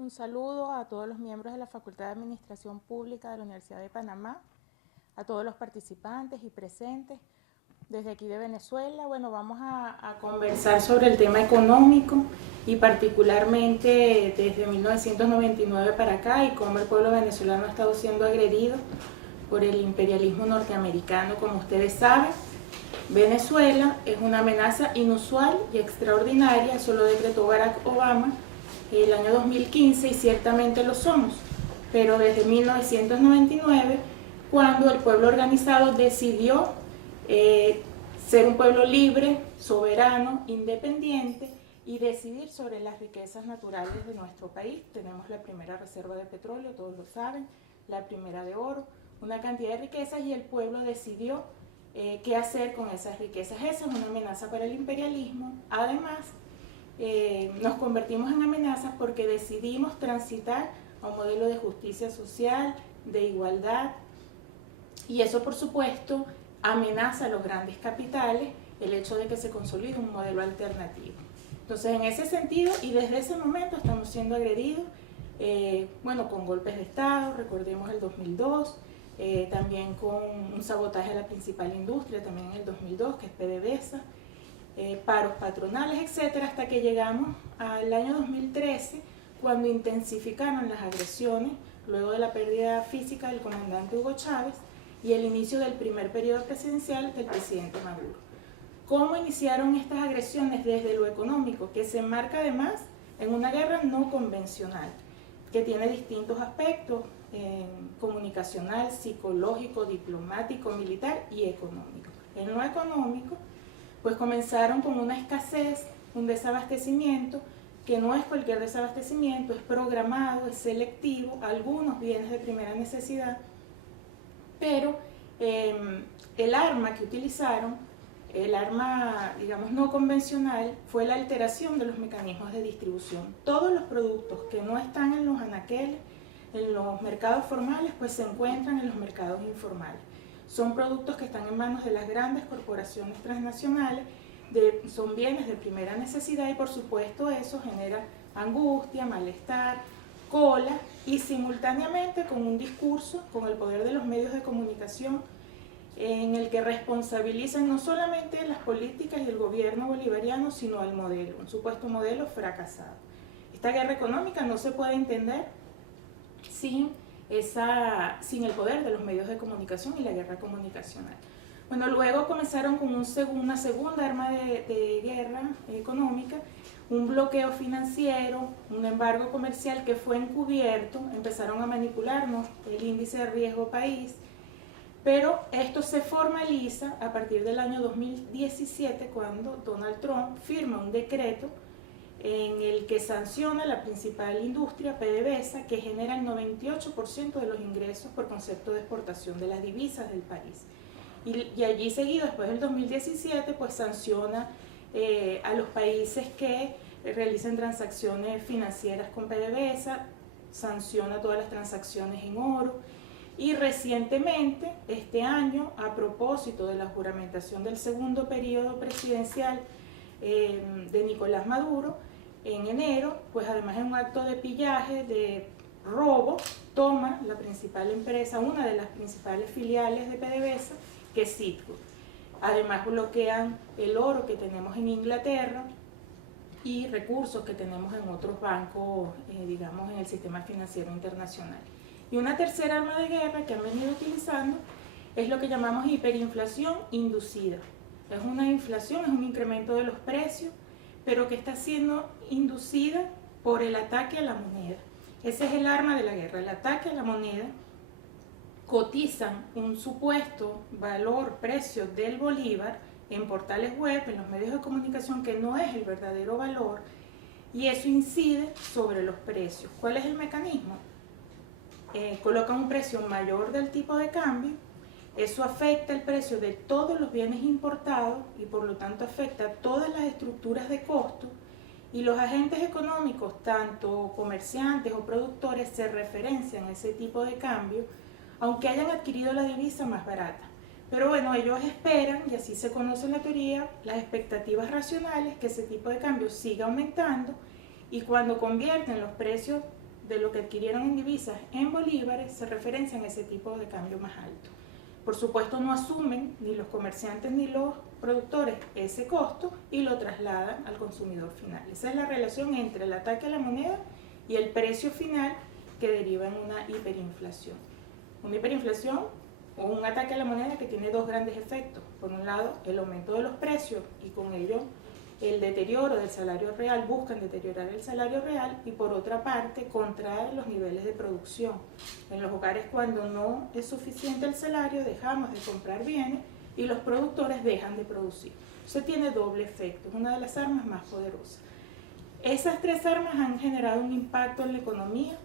Un saludo a todos los miembros de la Facultad de Administración Pública de la Universidad de Panamá, a todos los participantes y presentes desde aquí de Venezuela. Bueno, vamos a conversar sobre el tema económico y particularmente desde 1999 para acá y cómo el pueblo venezolano ha estado siendo agredido por el imperialismo norteamericano. Como ustedes saben, Venezuela es una amenaza inusual y extraordinaria, eso lo decretó Barack Obama el año 2015 y ciertamente lo somos, pero desde 1999, cuando el pueblo organizado decidió ser un pueblo libre, soberano, independiente y decidir sobre las riquezas naturales de nuestro país. Tenemos la primera reserva de petróleo, todos lo saben, la primera de oro, una cantidad de riquezas y el pueblo decidió qué hacer con esas riquezas. Esa es una amenaza para el imperialismo. Además, nos convertimos en amenazas porque decidimos transitar a un modelo de justicia social, de igualdad, y eso por supuesto amenaza a los grandes capitales, el hecho de que se consolide un modelo alternativo. Entonces, en ese sentido y desde ese momento estamos siendo agredidos, con golpes de Estado, recordemos el 2002, también con un sabotaje a la principal industria, también en el 2002, que es PDVSA, paros patronales, etcétera, hasta que llegamos al año 2013, cuando intensificaron las agresiones, luego de la pérdida física del comandante Hugo Chávez y el inicio del primer periodo presidencial del presidente Maduro. ¿Cómo iniciaron estas agresiones? Desde lo económico, que se enmarca además en una guerra no convencional, que tiene distintos aspectos, comunicacional, psicológico, diplomático, militar y económico. En lo económico, pues comenzaron con una escasez, un desabastecimiento, que no es cualquier desabastecimiento, es programado, es selectivo, algunos bienes de primera necesidad, pero el arma que utilizaron, el arma, digamos, no convencional, fue la alteración de los mecanismos de distribución. Todos los productos que no están en los anaqueles, en los mercados formales, pues se encuentran en los mercados informales. Son productos que están en manos de las grandes corporaciones transnacionales, son bienes de primera necesidad y por supuesto eso genera angustia, malestar, cola y simultáneamente con un discurso, con el poder de los medios de comunicación en el que responsabilizan no solamente las políticas y el gobierno bolivariano, sino al modelo, un supuesto modelo fracasado. Esta guerra económica no se puede entender sin el poder de los medios de comunicación y la guerra comunicacional. Bueno, luego comenzaron con una segunda arma de guerra económica, un bloqueo financiero, un embargo comercial que fue encubierto, empezaron a manipularnos el índice de riesgo país, pero esto se formaliza a partir del año 2017 cuando Donald Trump firma un decreto en el que sanciona la principal industria, PDVSA, que genera el 98% de los ingresos por concepto de exportación de las divisas del país. Y allí seguido, después del 2017, pues sanciona a los países que realicen transacciones financieras con PDVSA, sanciona todas las transacciones en oro. Y recientemente, este año, a propósito de la juramentación del segundo periodo presidencial de Nicolás Maduro, en enero, pues además en un acto de pillaje, de robo, toma la principal empresa, una de las principales filiales de PDVSA, que es Citgo. Además bloquean el oro que tenemos en Inglaterra y recursos que tenemos en otros bancos, digamos, en el sistema financiero internacional. Y una tercera arma de guerra que han venido utilizando es lo que llamamos hiperinflación inducida. Es una inflación, es un incremento de los precios, pero que está siendo inducida por el ataque a la moneda. Ese es el arma de la guerra, el ataque a la moneda. Cotizan un supuesto valor, precio del bolívar en portales web, en los medios de comunicación, que no es el verdadero valor, y eso incide sobre los precios. ¿Cuál es el mecanismo? Colocan un precio mayor del tipo de cambio, eso afecta el precio de todos los bienes importados y por lo tanto afecta todas las estructuras de costo, y los agentes económicos, tanto comerciantes o productores, se referencian a ese tipo de cambio, aunque hayan adquirido la divisa más barata. Pero bueno, ellos esperan, y así se conoce en la teoría, las expectativas racionales, que ese tipo de cambio siga aumentando, y cuando convierten los precios de lo que adquirieron en divisas en bolívares se referencian a ese tipo de cambio más alto. Por supuesto no asumen ni los comerciantes ni los productores ese costo y lo trasladan al consumidor final. Esa es la relación entre el ataque a la moneda y el precio final que deriva en una hiperinflación. Una hiperinflación o un ataque a la moneda que tiene dos grandes efectos. Por un lado, el aumento de los precios y con ello el deterioro del salario real, buscan deteriorar el salario real, y por otra parte contraer los niveles de producción. En los hogares, cuando no es suficiente el salario, dejamos de comprar bienes y los productores dejan de producir. Eso tiene doble efecto, es una de las armas más poderosas. Esas tres armas han generado un impacto en la economía.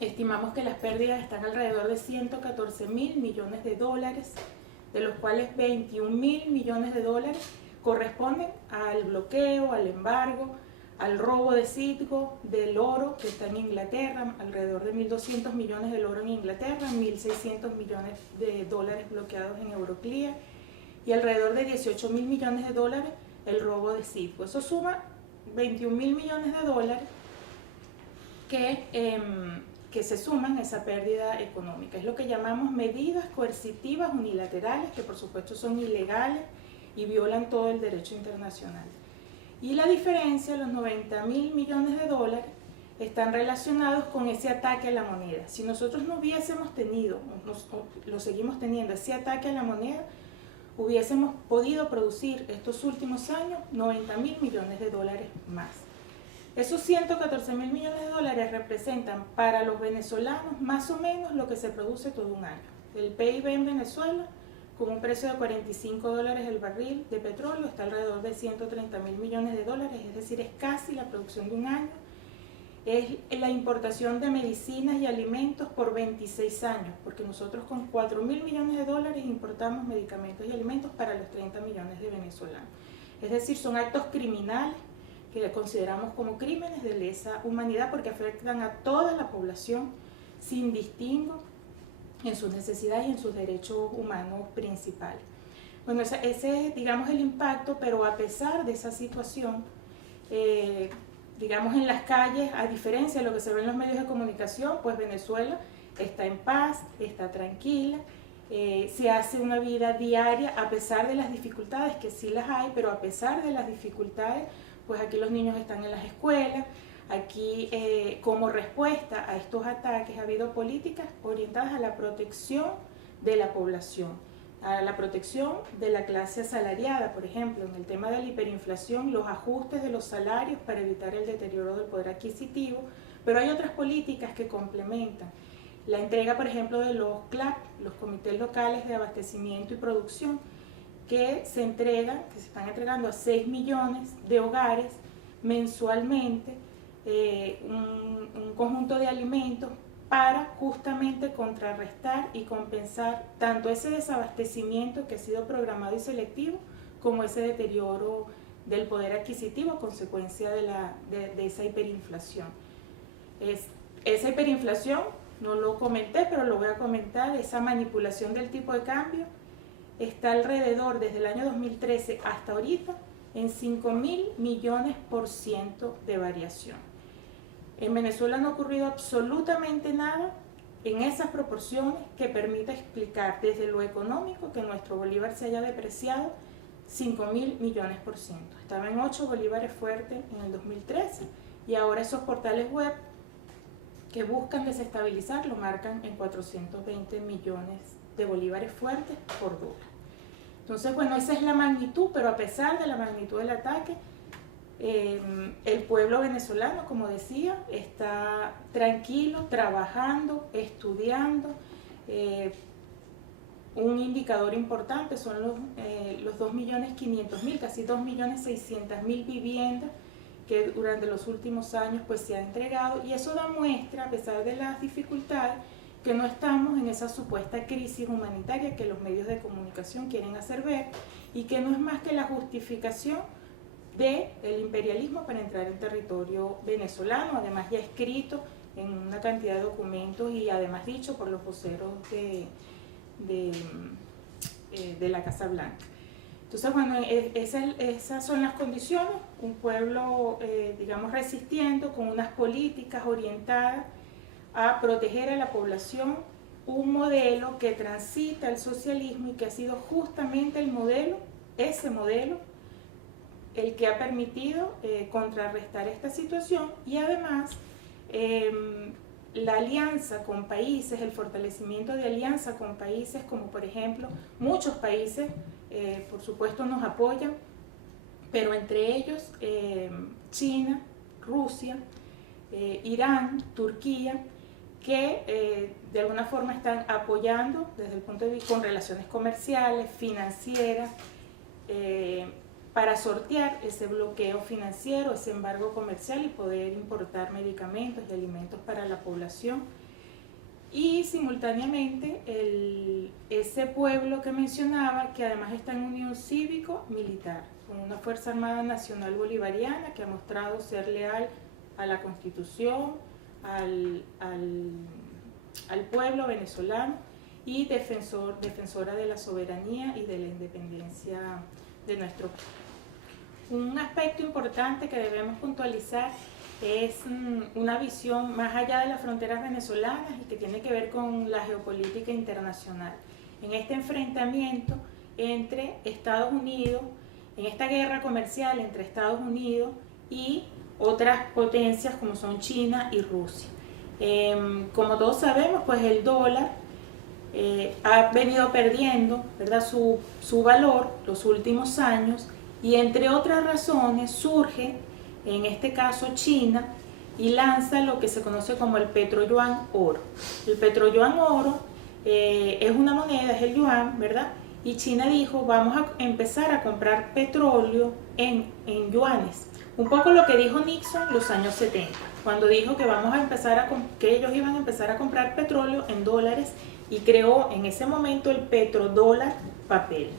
Estimamos que las pérdidas están alrededor de 114.000 millones de dólares, de los cuales 21.000 millones de dólares corresponden al bloqueo, al embargo, al robo de Citgo, del oro que está en Inglaterra, alrededor de 1.200 millones del oro en Inglaterra, 1.600 millones de dólares bloqueados en Euroclear y alrededor de 18.000 millones de dólares el robo de Citgo. Eso suma 21.000 millones de dólares que se suman a esa pérdida económica. Es lo que llamamos medidas coercitivas unilaterales, que por supuesto son ilegales y violan todo el derecho internacional. Y la diferencia, los 90.000 millones de dólares, están relacionados con ese ataque a la moneda. Si nosotros no hubiésemos tenido, lo seguimos teniendo, ese ataque a la moneda, hubiésemos podido producir estos últimos años 90.000 millones de dólares más. Esos 114.000 millones de dólares representan para los venezolanos más o menos lo que se produce todo un año. El PIB en Venezuela, con un precio de $45 el barril de petróleo, está alrededor de 130.000 millones de dólares, es decir, es casi la producción de un año. Es la importación de medicinas y alimentos por 26 años, porque nosotros con 4.000 millones de dólares importamos medicamentos y alimentos para los 30 millones de venezolanos. Es decir, son actos criminales que consideramos como crímenes de lesa humanidad porque afectan a toda la población sin distingo en sus necesidades y en sus derechos humanos principales. Bueno, ese es, digamos, el impacto, pero a pesar de esa situación, digamos, en las calles, a diferencia de lo que se ve en los medios de comunicación, pues Venezuela está en paz, está tranquila, se hace una vida diaria a pesar de las dificultades, que sí las hay, pero a pesar de las dificultades, pues aquí los niños están en las escuelas. Aquí, como respuesta a estos ataques, ha habido políticas orientadas a la protección de la población, a la protección de la clase asalariada, por ejemplo, en el tema de la hiperinflación, los ajustes de los salarios para evitar el deterioro del poder adquisitivo, pero hay otras políticas que complementan. La entrega, por ejemplo, de los CLAP, los comités locales de abastecimiento y producción, que se están entregando a 6 millones de hogares mensualmente, un conjunto de alimentos para justamente contrarrestar y compensar tanto ese desabastecimiento que ha sido programado y selectivo como ese deterioro del poder adquisitivo a consecuencia de esa hiperinflación. Esa hiperinflación, no lo comenté, pero lo voy a comentar, esa manipulación del tipo de cambio está alrededor, desde el año 2013 hasta ahorita, en 5.000 millones % de variación. En Venezuela no ha ocurrido absolutamente nada en esas proporciones que permita explicar desde lo económico que nuestro bolívar se haya depreciado 5.000 millones %. Estaba en 8 bolívares fuertes en el 2013 y ahora esos portales web que buscan desestabilizar lo marcan en 420 millones de bolívares fuertes por dólar. Entonces, bueno, esa es la magnitud, pero a pesar de la magnitud del ataque, el pueblo venezolano, como decía, está tranquilo, trabajando, estudiando. Un indicador importante son los 2.500.000, casi 2.600.000 viviendas que durante los últimos años pues, se han entregado, y eso da muestra, a pesar de las dificultades, que no estamos en esa supuesta crisis humanitaria que los medios de comunicación quieren hacer ver y que no es más que la justificación del imperialismo para entrar en territorio venezolano, además ya escrito en una cantidad de documentos y además dicho por los voceros de la Casa Blanca. Entonces, bueno, esas son las condiciones, un pueblo, digamos, resistiendo con unas políticas orientadas a proteger a la población, un modelo que transita el socialismo y que ha sido justamente el modelo, ese modelo, el que ha permitido contrarrestar esta situación y además la alianza con países, el fortalecimiento de alianza con países como por ejemplo muchos países, por supuesto nos apoyan, pero entre ellos China, Rusia, Irán, Turquía, que de alguna forma están apoyando desde el punto de vista con relaciones comerciales, financieras, para sortear ese bloqueo financiero, ese embargo comercial y poder importar medicamentos y alimentos para la población. Y simultáneamente ese pueblo que mencionaba, que además está en unión cívico-militar, con una Fuerza Armada Nacional Bolivariana que ha mostrado ser leal a la Constitución, al pueblo venezolano y defensora de la soberanía y de la independencia de nuestro país. Un aspecto importante que debemos puntualizar es una visión más allá de las fronteras venezolanas y que tiene que ver con la geopolítica internacional. En este enfrentamiento entre Estados Unidos, en esta guerra comercial entre Estados Unidos y otras potencias como son China y Rusia. Como todos sabemos, pues el dólar ha venido perdiendo, ¿verdad?, su valor los últimos años y entre otras razones surge, en este caso China, y lanza lo que se conoce como el petroyuan oro. El petroyuan oro es una moneda, es el yuan, ¿verdad? Y China dijo, vamos a empezar a comprar petróleo en yuanes. Un poco lo que dijo Nixon en los años 70, cuando dijo que que ellos iban a empezar a comprar petróleo en dólares y creó en ese momento el petrodólar papel.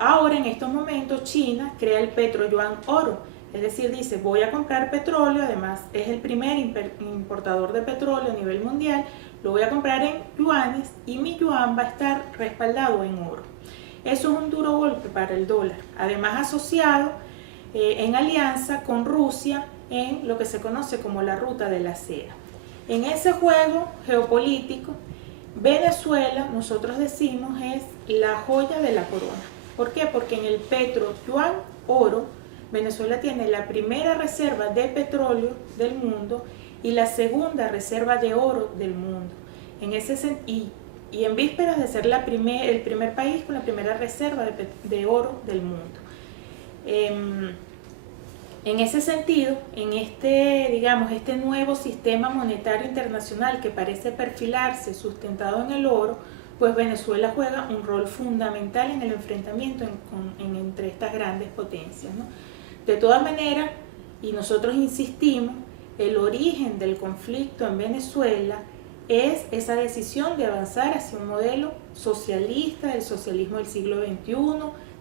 Ahora en estos momentos China crea el petroyuan oro, es decir, dice voy a comprar petróleo, además es el primer importador de petróleo a nivel mundial, lo voy a comprar en yuanes y mi yuan va a estar respaldado en oro. Eso es un duro golpe para el dólar, además asociado en alianza con Rusia en lo que se conoce como la ruta de la seda. En ese juego geopolítico, Venezuela, nosotros decimos, es la joya de la corona. ¿Por qué? Porque en el petroyuan oro, Venezuela tiene la primera reserva de petróleo del mundo y la segunda reserva de oro del mundo. Y en vísperas de ser el primer país con la primera reserva de oro del mundo. En ese sentido, en este nuevo sistema monetario internacional que parece perfilarse sustentado en el oro, pues Venezuela juega un rol fundamental en el enfrentamiento entre estas grandes potencias, ¿no? De todas maneras, y nosotros insistimos, el origen del conflicto en Venezuela es esa decisión de avanzar hacia un modelo socialista, el socialismo del siglo XXI,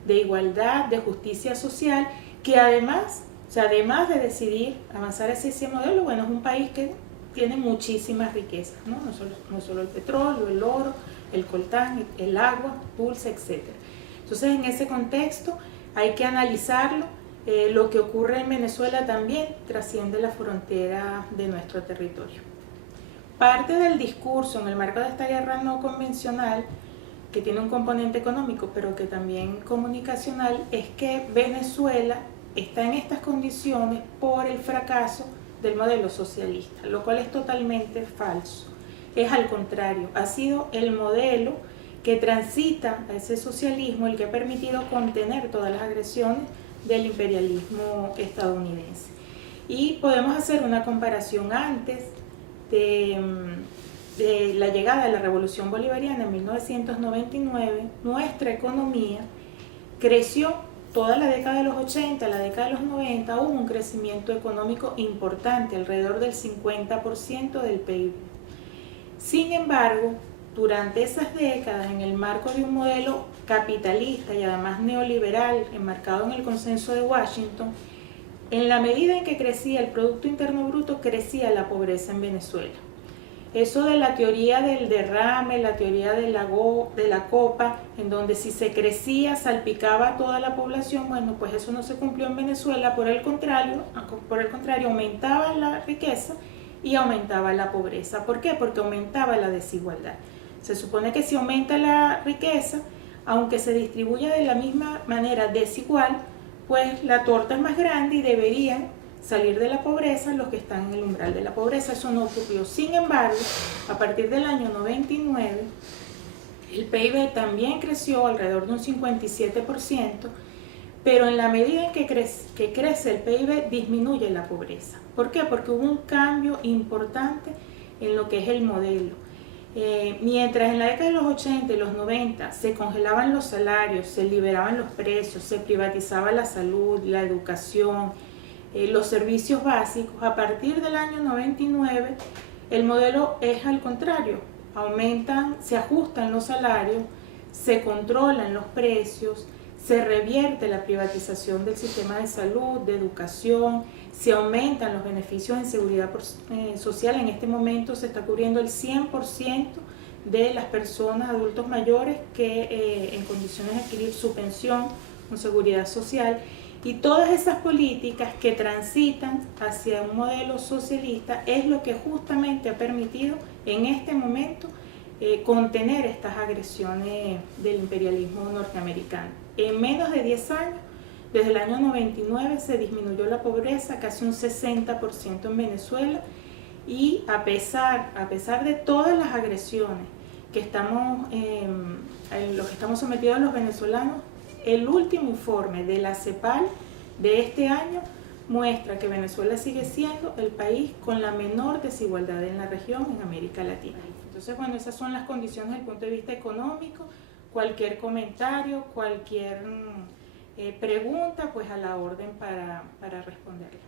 de igualdad, de justicia social, que además de decidir avanzar hacia ese modelo, bueno, es un país que tiene muchísimas riquezas, ¿no? No solo el petróleo, el oro, el coltán, el agua dulce, etc. Entonces, en ese contexto hay que analizarlo. Lo que ocurre en Venezuela también trasciende la frontera de nuestro territorio. Parte del discurso en el marco de esta guerra no convencional, que tiene un componente económico, pero que también comunicacional, es que Venezuela está en estas condiciones por el fracaso del modelo socialista, lo cual es totalmente falso. Es al contrario, ha sido el modelo que transita a ese socialismo el que ha permitido contener todas las agresiones del imperialismo estadounidense. Y podemos hacer una comparación antes de la llegada de la Revolución Bolivariana en 1999, nuestra economía creció toda la década de los 80, la década de los 90, hubo un crecimiento económico importante, alrededor del 50% del PIB. Sin embargo, durante esas décadas, en el marco de un modelo capitalista y además neoliberal, enmarcado en el consenso de Washington, en la medida en que crecía el Producto Interno Bruto, crecía la pobreza en Venezuela. eso de la teoría del derrame, la teoría de la copa, en donde si se crecía salpicaba a toda la población, bueno, pues eso no se cumplió en Venezuela, por el contrario aumentaba la riqueza y aumentaba la pobreza. ¿Por qué? Porque aumentaba la desigualdad. Se supone que si aumenta la riqueza, aunque se distribuya de la misma manera desigual, pues la torta es más grande y deberían salir de la pobreza los que están en el umbral de la pobreza. Eso no ocurrió. Sin embargo, a partir del año 99, el PIB también creció alrededor de un 57%, pero en la medida en que crece el PIB, disminuye la pobreza. ¿Por qué? Porque hubo un cambio importante en lo que es el modelo. Mientras en la década de los 80 y los 90 se congelaban los salarios, se liberaban los precios, se privatizaba la salud, la educación, los servicios básicos, a partir del año 99 el modelo es al contrario, se ajustan los salarios, se controlan los precios, se revierte la privatización del sistema de salud, de educación, se aumentan los beneficios en seguridad social. En este momento se está cubriendo el 100% de las personas, adultos mayores, que en condiciones de adquirir su pensión con seguridad social. Y todas esas políticas que transitan hacia un modelo socialista es lo que justamente ha permitido en este momento contener estas agresiones del imperialismo norteamericano. En menos de 10 años, desde el año 99, se disminuyó la pobreza casi un 60% en Venezuela, y a pesar de todas las agresiones que en los que estamos sometidos los venezolanos, el último informe de la CEPAL de este año muestra que Venezuela sigue siendo el país con la menor desigualdad en la región, en América Latina. Entonces, bueno, esas son las condiciones desde el punto de vista económico. Cualquier comentario, cualquier pregunta, pues a la orden para responderla.